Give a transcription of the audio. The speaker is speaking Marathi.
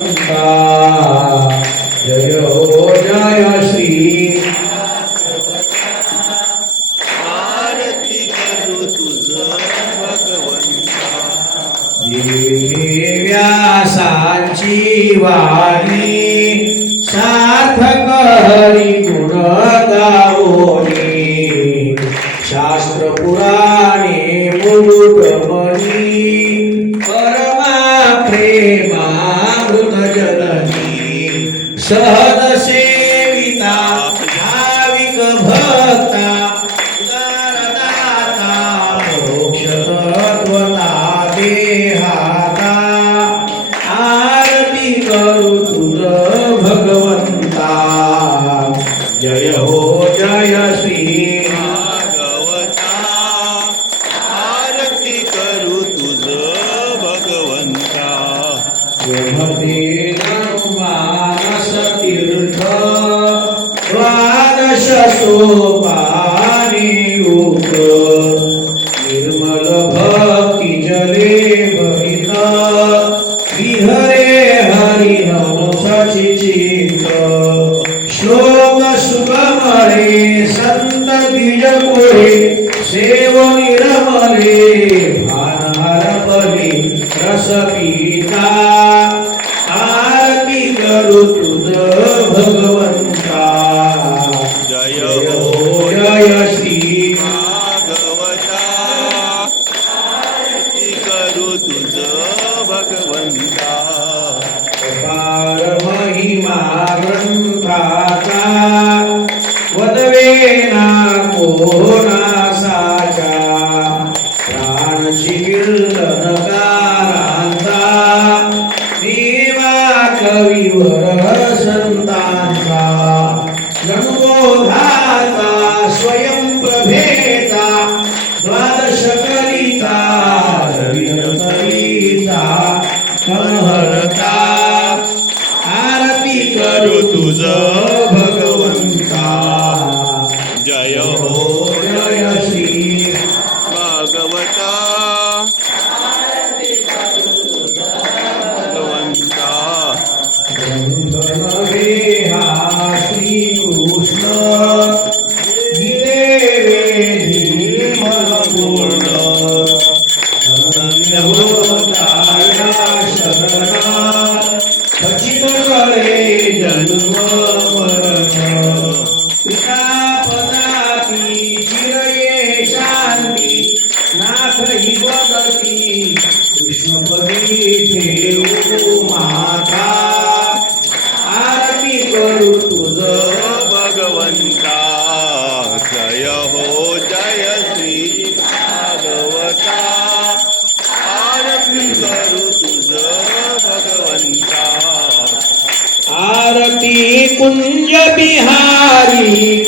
जय हो जय श्री आरती करू तुझ भगवंता व्यासाची वाणी सार्थक हरी गुण गावोनी शास्त्र पुराणे मुलुकमणी परमा प्रेमामृत जननी सहज सेविता भाविक भक्ता उदारदाता मोक्ष तत्वता देहाता आरती करू तुझ भगवंता जय हो जय श्री भागवता आरती करू तुझ भगवंता मानस तीर्थ द्वादश सोपानी योग निर्मल भक्ती जले भरित विहरे हरिहंसाची चित्त श्लोक सुगमळे संत द्विज कोळे सेव निर्मले भानहरपली रस पिता आरती करू तुझ भगवंता जय हो जय श्री भागवता आरती करू तुझ भगवंता पार महिमा ग्रंथाचा वदवेना कोणासाचा प्राणची कीर्तनकारांचा देवा कविवर संतांचा गणबोधाचा स्वयंप्रभेचा द्वादश कलिता रविनतरीचा कमहरता आरती करू तुझ भगवंता जय हो जय श्री भागवता भगवंता नवे हा श्री कृष्ण गीतेवेदी पूर्ण अनन्य होताया शरणा खचित कळे जन्म मरण पिता पदाती चिरये शांती नाथ हि वदती कृष्णपदी ठेवू माता आरती करू तुझ भगवंता जय हो जय श्री भागवता आरती करू तुझ भगवंता आरती कुंज बिहारी